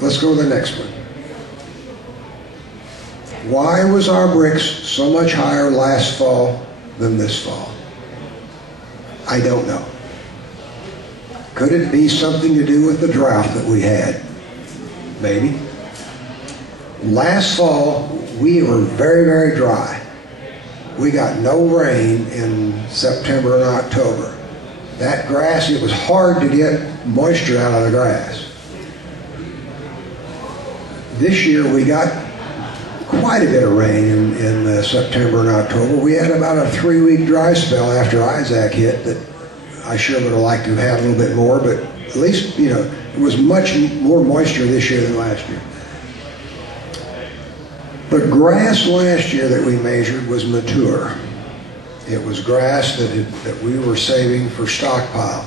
Let's go to the next one. Why was our bricks so much higher last fall than this fall? I don't know. Could it be something to do with the drought that we had? Maybe. Last fall, we were very, very dry. We got no rain in September and October. That grass, it was hard to get moisture out of the grass. This year we got quite a bit of rain in September and October. We had about a 3-week dry spell after Isaac hit that I sure would have liked to have had a little bit more, but at least, you know, it was much more moisture this year than last year. The grass last year that we measured was mature. It was grass that we were saving for stockpile.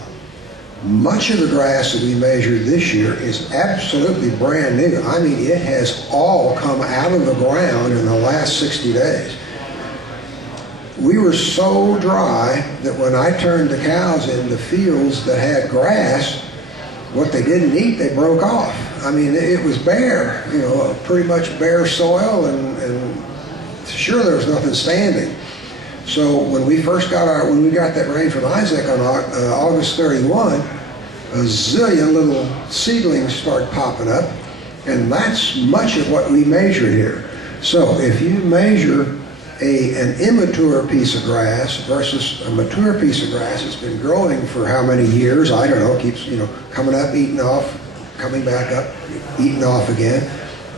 Much of the grass that we measured this year is absolutely brand new. I mean, it has all come out of the ground in the last 60 days. We were so dry that when I turned the cows into fields that had grass, what they didn't eat, they broke off. I mean, it was bare, you know, pretty much bare soil, and sure there was nothing standing. So when we first got when we got that rain from Isaac on August 31, a zillion little seedlings started popping up, and that's much of what we measure here. So if you measure an immature piece of grass versus a mature piece of grass that's been growing for how many years, I don't know, keeps, you know, coming up, eating off, coming back up, eating off again,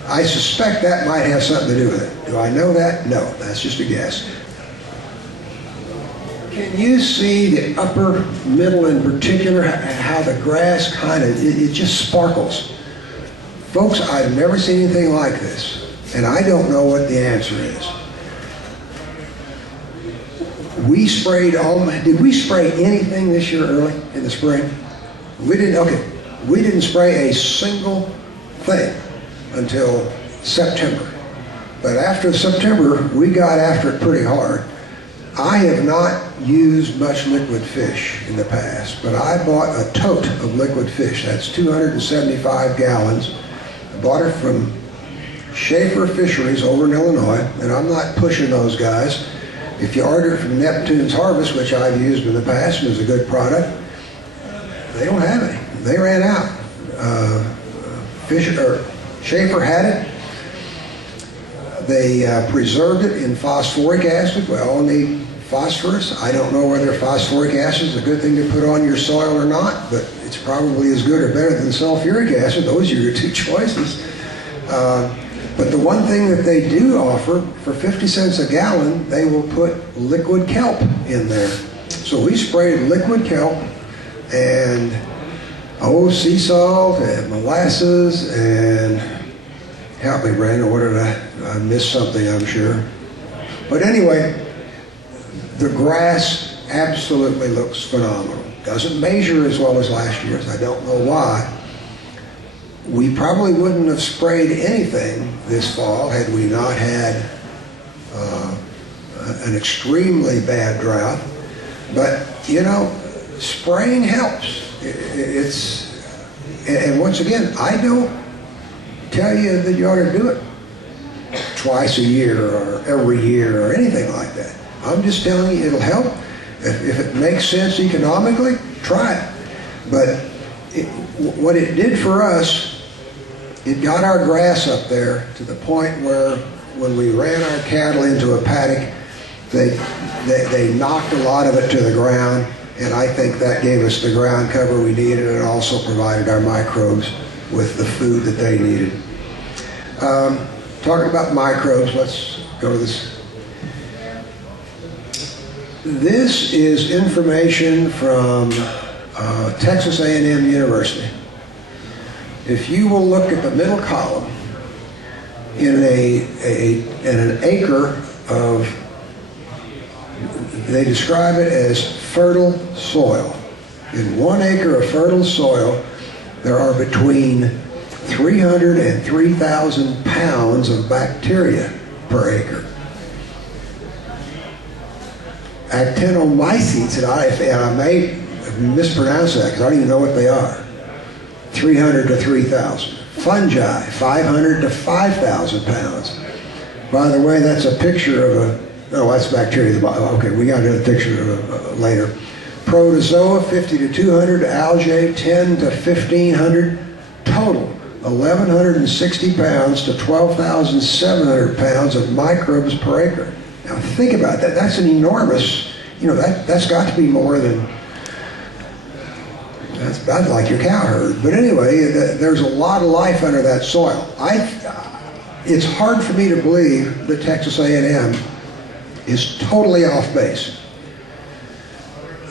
I suspect that might have something to do with it. Do I know that? No, that's just a guess. Can you see the upper middle in particular, how the grass kind of, it just sparkles? Folks, I've never seen anything like this, and I don't know what the answer is. We sprayed did we spray anything this year early in the spring? We didn't, okay. We didn't spray a single thing until September. But after September, we got after it pretty hard. I have not used much liquid fish in the past, but I bought a tote of liquid fish. That's 275 gallons. I bought it from Schaefer Fisheries over in Illinois, and I'm not pushing those guys. If you order from Neptune's Harvest, which I've used in the past and is a good product, they don't have any. They ran out. Schaefer had it. They preserved it in phosphoric acid. We all need phosphorus. I don't know whether phosphoric acid is a good thing to put on your soil or not, but it's probably as good or better than sulfuric acid. Those are your two choices. But the one thing that they do offer, for 50 cents a gallon, they will put liquid kelp in there. So we sprayed liquid kelp and sea salt and molasses and, help me, Brandon, what did I missed something, I'm sure. But anyway, the grass absolutely looks phenomenal. Doesn't measure as well as last year's. I don't know why. We probably wouldn't have sprayed anything this fall had we not had an extremely bad drought. But, you know, spraying helps. And once again, I don't tell you that you ought to do it twice a year or every year or anything like that. I'm just telling you it'll help. If it makes sense economically, try it. But what it did for us, it got our grass up there to the point where when we ran our cattle into a paddock, they knocked a lot of it to the ground, and I think that gave us the ground cover we needed and also provided our microbes with the food that they needed. Talking about microbes, let's go to this. This is information from Texas A&M University. If you will look at the middle column, in an acre of, they describe it as fertile soil. In 1 acre of fertile soil, there are between 300 and 3,000 pounds of bacteria per acre. Actinomycetes, and I may mispronounce that because I don't even know what they are. 300 to 3,000. Fungi, 500 to 5,000 pounds. By the way, that's a picture of a, oh, that's bacteria. Okay, we got another picture of later. Protozoa, 50 to 200. Algae, 10 to 1,500. Total, 1,160 pounds to 12,700 pounds of microbes per acre. Now think about that. That's an enormous, you know, that's got to be more than, that's about like your cow herd. But anyway, there's a lot of life under that soil. It's hard for me to believe that Texas A&M is totally off base.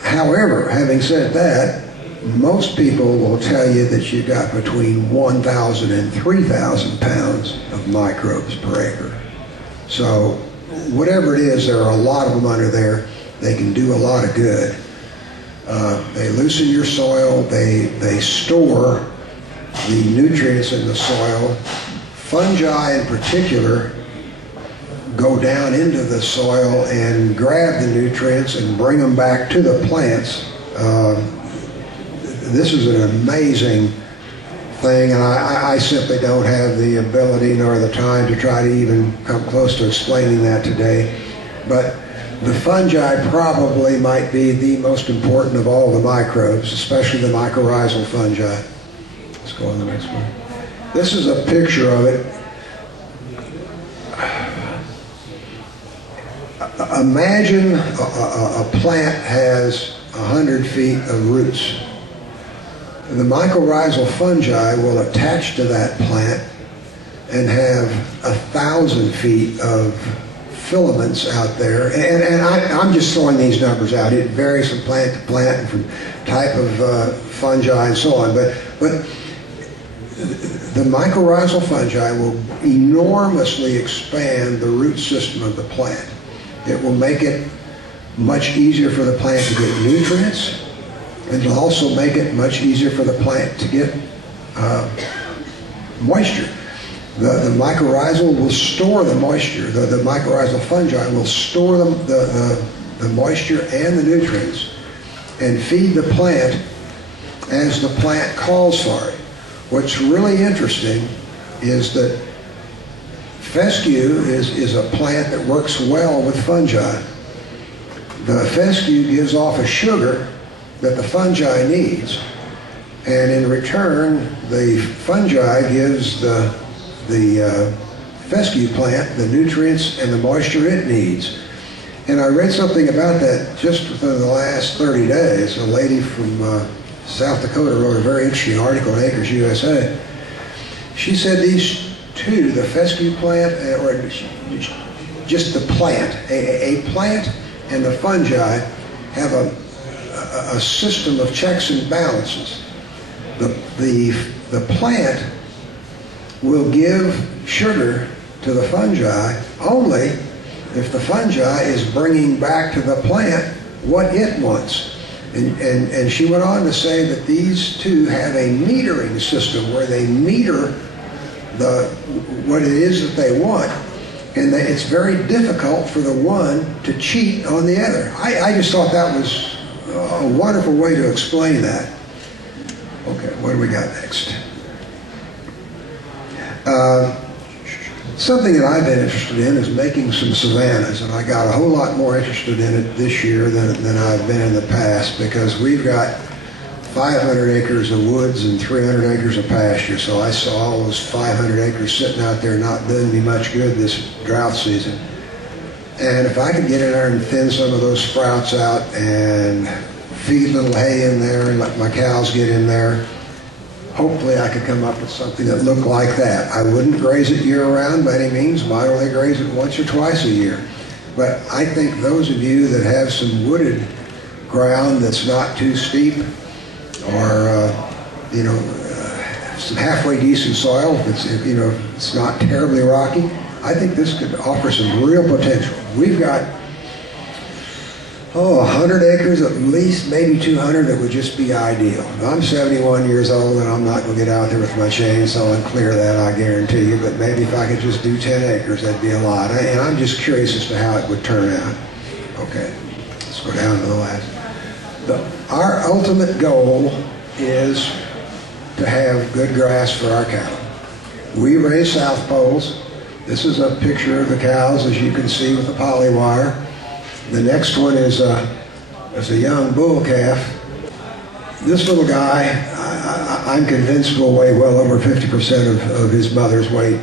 However, having said that, most people will tell you that you've got between 1,000 and 3,000 pounds of microbes per acre. So whatever it is, there are a lot of them under there. They can do a lot of good. They loosen your soil. They store the nutrients in the soil. Fungi in particular go down into the soil and grab the nutrients and bring them back to the plants. This is an amazing thing, and I simply don't have the ability nor the time to try to even come close to explaining that today. But the fungi probably might be the most important of all the microbes, especially the mycorrhizal fungi. Let's go on the next one. This is a picture of it. Imagine a plant has 100 feet of roots. The mycorrhizal fungi will attach to that plant and have 1,000 feet of filaments out there. And I'm just throwing these numbers out. It varies from plant to plant and from type of fungi and so on. But the mycorrhizal fungi will enormously expand the root system of the plant. It will make it much easier for the plant to get nutrients, and it'll also make it much easier for the plant to get moisture. The mycorrhizal will store the moisture. The mycorrhizal fungi will store the moisture and the nutrients and feed the plant as the plant calls for it. What's really interesting is that fescue is a plant that works well with fungi. The fescue gives off a sugar that the fungi needs, and in return the fungi gives the fescue plant the nutrients and the moisture it needs. And I read something about that just within the last 30 days. A lady from South Dakota wrote a very interesting article in Acres USA. She said these two, the fescue plant, or just the plant, a plant and the fungi have a system of checks and balances. The plant will give sugar to the fungi only if the fungi is bringing back to the plant what it wants. And she went on to say that these two have a metering system where they meter what it is that they want, and it's very difficult for the one to cheat on the other. I just thought that was a wonderful way to explain that. Okay, what do we got next? Something that I've been interested in is making some savannas, and I got a whole lot more interested in it this year than I've been in the past, because we've got 500 acres of woods and 300 acres of pasture. So I saw all those 500 acres sitting out there not doing me much good this drought season. And if I could get in there and thin some of those sprouts out and feed a little hay in there and let my cows get in there, hopefully I could come up with something that looked like that. I wouldn't graze it year-round by any means. Might only graze it once or twice a year. But I think those of you that have some wooded ground that's not too steep, or some halfway decent soil, if it's not terribly rocky, I think this could offer some real potential. We've got 100 acres at least, maybe 200, that would just be ideal. I'm 71 years old and I'm not going to get out there with my chainsaw and clear that, I guarantee you, but maybe if I could just do 10 acres, that'd be a lot. And I'm just curious as to how it would turn out. Okay, let's go down to the last. Our ultimate goal is to have good grass for our cattle. We raise South Poles. This is a picture of the cows, as you can see, with the poly wire. The next one is a young bull calf. This little guy, I'm convinced will weigh well over 50% of his mother's weight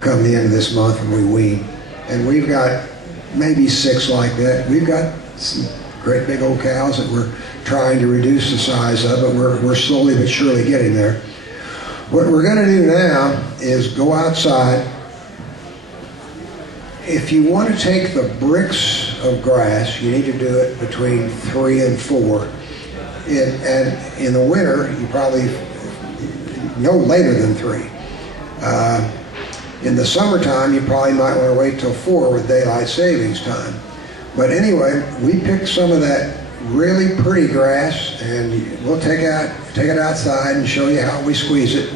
come the end of this month when we wean. And we've got maybe 6 like that. We've got some great big old cows that we're trying to reduce the size of, but we're slowly but surely getting there. What we're going to do now is go outside. If you want to take the bricks of grass, you need to do it between 3 and 4. And in the winter, you probably no later than 3. In the summertime, you probably might want to wait till 4 with daylight savings time. But anyway, we picked some of that really pretty grass, and we'll take it outside and show you how we squeeze it.